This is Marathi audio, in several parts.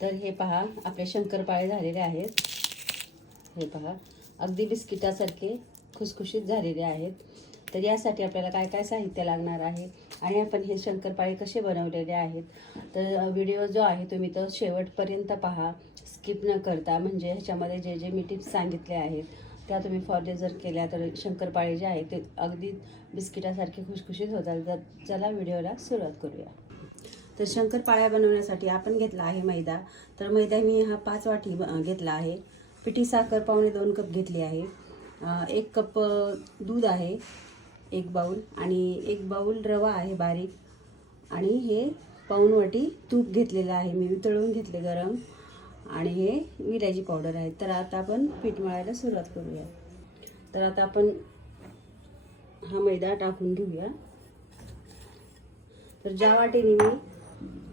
तर हे पहा आपले शंकरपाळे झालेले आहेत. हे पहा अगदी बिस्किटासारखे खुसखुशीत झालेले आहेत. तर यासाठी आपल्याला काय काय साहित्य लागणार आहे? आणि आपण हे शंकरपाळे कसे बनवलेले आहेत? तर व्हिडिओ जो आहे तुम्ही तो शेवटपर्यंत पहा. स्किप न करता म्हणजे ह्याच्यामध्ये जे जे मी टिप्स सांगितले आहेत त्या तुम्ही फॉलो जर केल्या तर शंकरपाळे जे आहेत ते अगदी बिस्किटासारखे खुशखुशीत होतात. तर चला व्हिडिओला सुरुवात करूया. तर शंकरपाळ्या बनवण्यासाठी आपण घेतला आहे मैदा. तर मैदा मी हा पाच वाटी ब- घेतला आहे. पिठी साखर पावणे दोन कप घेतली आहे. एक कप दूध आहे एक बाऊल आणि एक बाऊल रवा आहे बारीक. आणि हे पाऊण वाटी तूप घेतलेलं आहे. मी वितळून घेतले गरम. आणि हे विलायची पावडर आहे. तर आता आपण पीठ मळायला सुरुवात करूया. तर आता आपण हा मैदा टाकून घेऊया. तर ज्या वाटेने मी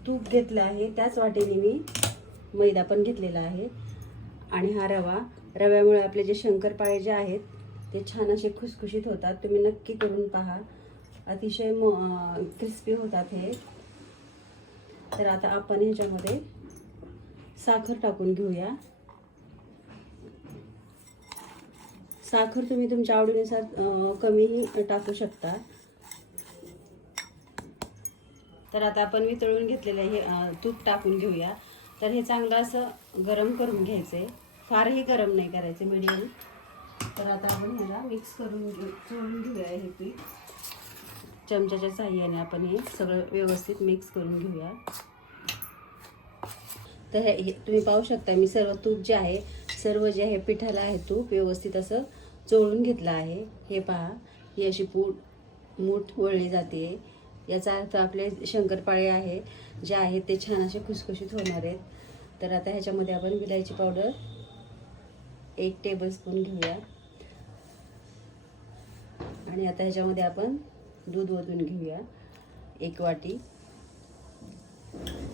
तूप घेतलं आहे त्याच वाटेने मी मैदा पण घेतलेला आहे. आणि हा रवा रव्यामुळे आपले जे शंकरपाळे जे आहेत ते छान असे खुसखुशीत होतात. तुम्ही नक्की करून पहा. अतिशय म क्रिस्पी होतात हे. तर आता आपण ह्याच्यामध्ये साखर टाकून घेऊया. साखर तुम्ही तुमच्या आवडीनुसार कमीही टाकू शकता. तर आता आपण वितळून घेतलेलं हे तूप टाकून घेऊया. तर हे चांगलं असं गरम करून घ्यायचं आहे फारही गरम नाही करायचं मिडियम तर आता आपण ह्याला मिक्स करून घेऊ चोळून घेऊया हे पीठ. चमच्याच्या साह्याने आपण हे सगळं व्यवस्थित मिक्स करून घेऊया. तर हे हे तुम्ही पाहू शकता मी सर्व तूप जे आहे सर्व जे आहे पिठाला आहे तूप व्यवस्थित असं चोळून घेतलं आहे. हे पहा ही अशी पूट मूठ वळली जाते. याचा अर्थ आपले शंकरपाळे आहे जे आहेत ते छान असे खुसखुशीत होणार आहेत. तर आता ह्याच्यामध्ये आपण विलायची पावडर एक टेबल स्पून घेऊया. आणि आता ह्याच्यामध्ये आपण दूध ओतून घेऊया एक वाटी.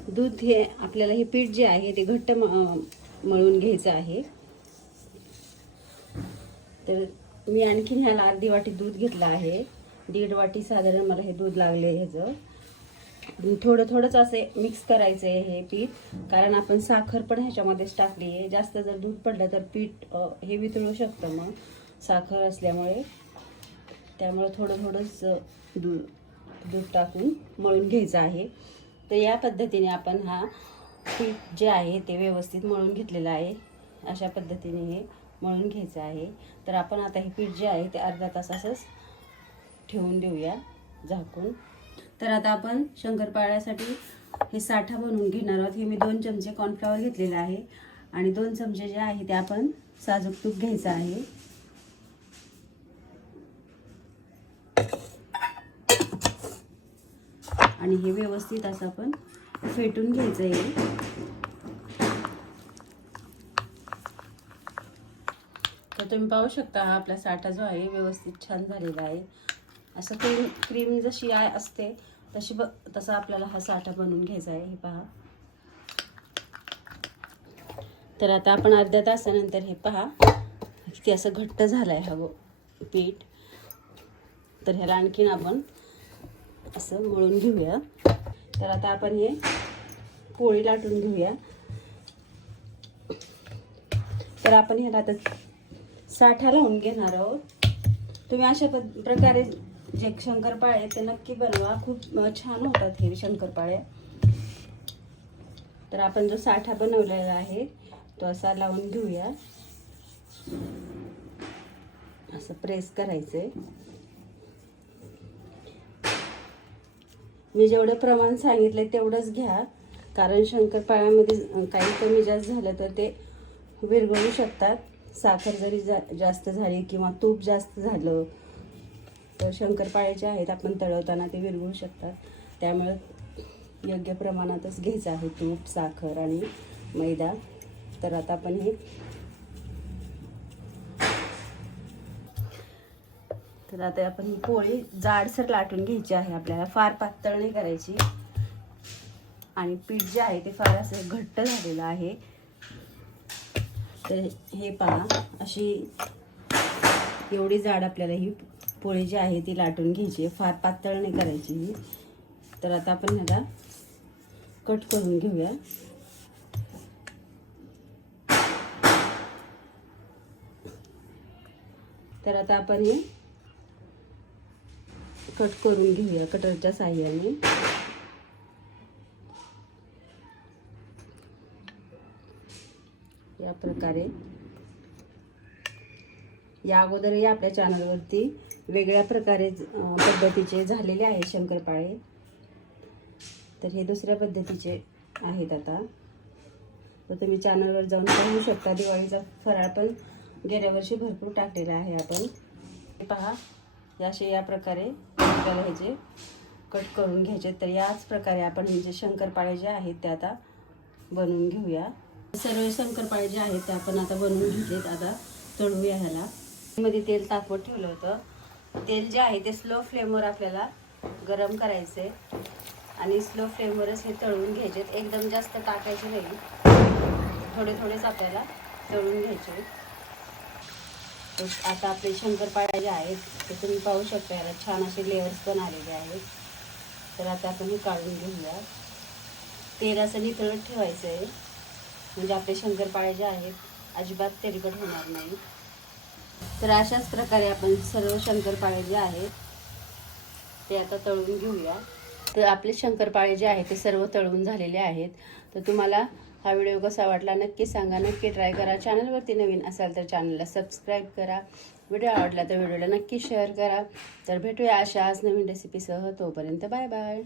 दूध हे आपल्याला हे पीठ जे आहे ते घट्ट म- मळून घ्यायचं आहे. तर मी आणखीन ह्याला अर्धी वाटी दूध घेतलं आहे. दीड वाटी साधारण मला हे दूध लागले ह्याचं. थोडं थोडंच असे मिक्स करायचं आहे हे पीठ. कारण आपण साखर पण ह्याच्यामध्येच टाकली आहे. जास्त जर दूध पडलं तर पीठ हे वितळू शकतं मग. साखर असल्यामुळे. त्यामुळे थोडं थोडंच दूध दूध टाकून मळून घ्यायचं आहे. तर या पद्धतीने आपण हा पीठ जे आहे ते व्यवस्थित मळून घेतलेलं आहे. अशा पद्धतीने हे मळून घ्यायचं आहे. तर आपण आता हे पीठ जे आहे ते अर्धा तास असंच ठेवून देऊया झाकून. तर आता आपण शंकरपाळ्यासाठी हे साठा बनवून घेणार आहोत. हे मी दोन चमचे कॉर्नफ्लॉवर घेतलेलं आहे. आणि दोन चमचे जे आहे ते आपण साजूक तूप घ्यायचं आहे. आणि हे व्यवस्थित असं आपण फेटून घ्यायचं आहे तर तुम्ही पाहू शकता हा आपला साठा जो आहे व्यवस्थित छान झालेला आहे. असं क्रीम क्रीम जशी आहे असते तशी ब तसा आपल्याला हा साठा बनवून घ्यायचा आहे हे पहा. तर आता आपण अर्ध्या तासानंतर हे पहा. किती असं घट्ट झालं आहे हवं पीठ. तर ह्याला आणखीन आपण असं मळून घेऊया. तर आता आपण हे पोळी लाटून घेऊया. तर आपण ह्याला आता साठा लावून घेणार आहोत. तुम्ही अशा प्रकारे जे शंकरपाळे आहेत ते नक्की बनवा. खूप छान होतात हे शंकरपाळे. तर आपण जो साठा बनवलेला आहे तो असा लावून घेऊया. असं प्रेस करायचंय. मी जेवढं प्रमाण सांगितलं तेवढंच घ्या. कारण शंकरपाळ्यामध्ये काही कमी जास्त झालं तर ते विरघळू शकतात. साखर जरी जा जास्त झाली किंवा तूप जास्त झालं तर शंकरपाळे जे आहेत आपण तळवताना ते विरघळू शकतात. त्यामुळे योग्य प्रमाणातच घ्यायचं आहे तूप साखर आणि मैदा. तर आता आपण हे तर आता आपण ही पोळी जाडसर लाटून घ्यायची आहे आपल्याला. फार पातळ नाही करायची. आणि पीठ जे आहे ते फार असं घट्ट झालेलं आहे. तर हे पहा अशी एवढी जाड आपल्याला ही पोळी जी आहे ती लाटून घ्यायची. फार पातळ नाही करायची ही. तर आता आपण ह्याला कट करून घेऊया. तर आता आपण हे कट करून घेऊया कटरच्या साह्याने. या प्रकारे. या अगोदरही आपल्या चॅनलवरती वेगळ्या प्रकारे पद्धतीचे झालेले आहे शंकरपाळे. तर हे दुसऱ्या पद्धतीचे आहेत आता. तर तुम्ही चॅनलवर जाऊन पाहू शकता दिवाळीचा फराळ पण गेल्या वर्षी भरपूर टाकलेला आहे आपण. पहा या असे या प्रकारे आपल्याला ह्याचे कट करून घ्यायचे तर याच प्रकारे आपण हे जे शंकरपाळे जे आहेत ते आता बनवून घेऊया. सर्व शंकरपाळे जे आहेत ते आपण आता बनवून घेतलेत आता तळूया ह्याला. मध्ये तेल तापवत ठेवलं होतं. तेल जे आहे ते स्लो फ्लेमवर आपल्याला गरम करायचे आणि स्लो फ्लेमवरच हे तळून घ्यायचे एकदम जास्त टाकायचे नाही. थोडे थोडेच आपल्याला तळून घ्यायचे आता आपले शंकरपाळ्या जे आहेत ते तुम्ही पाहू शकता. याला छान असे लेअर्स पण आलेले आहेत. तर आता आपण हे काढून घेऊया. तेल असं नितळत ठेवायचं आहे म्हणजे आपले शंकरपाळे जे आहेत अजिबात तेलकट होणार नाही. तर अशाच प्रकारे आपण सर्व शंकरपाळे जे आहेत ते आता तळून घेऊया. तर आपले शंकरपाळे जे आहेत ते सर्व तळून झालेले आहेत. तर तुम्हाला हा व्हिडिओ कसा वाटला नक्की सांगा. नक्की ट्राय करा. चॅनलवरती नवीन असाल तर चॅनलला सबस्क्राईब करा. व्हिडिओ आवडला तर व्हिडिओला नक्की शेअर करा. तर भेटूया अशाच नवीन रेसिपीसह तोपर्यंत बाय बाय.